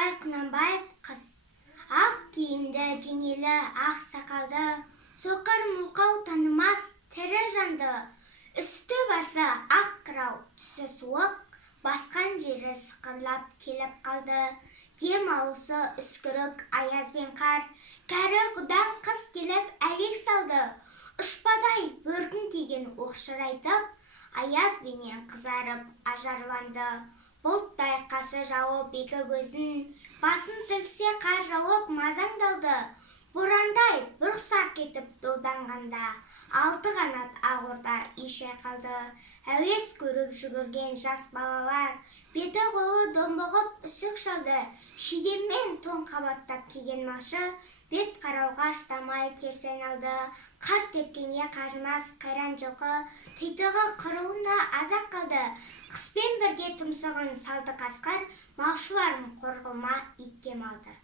Бай Құнанбаев қыз. Ақ киімді, денелі, ақ сақалды, соқыр мылқау танымас тірі жанды. Үсті басы ақ қырау, түсі суық, басқан жері сықырлап келіп қалды. Дем алысы үскірік, аяз бен қар, кәрі құдан қыз келіп әлек салды. Ұшпадай бөркін киген оқшырайтып, аяз бенен қызарып ажарланды. Бұлттай қасы жауып екі көзін, басын сілксе қар жауып мазаңдалды. Борандай бұрқсақ кетіп долданғанда, алты қанат ақ орда үй шайқалды. Әуес көріп жүгірген жас балалар, беті қолы домбығып үсік шалды. Шидеммен тон қабаттап киген малшы, бет қарауға шыдамай теріс айналды. Қар тепкенге қажымас қайран жылқы, титығы қыруында азақ қалды. Қыспен бірге тұмсығын салды қасқыр, малшыларым қорғылма итке малды.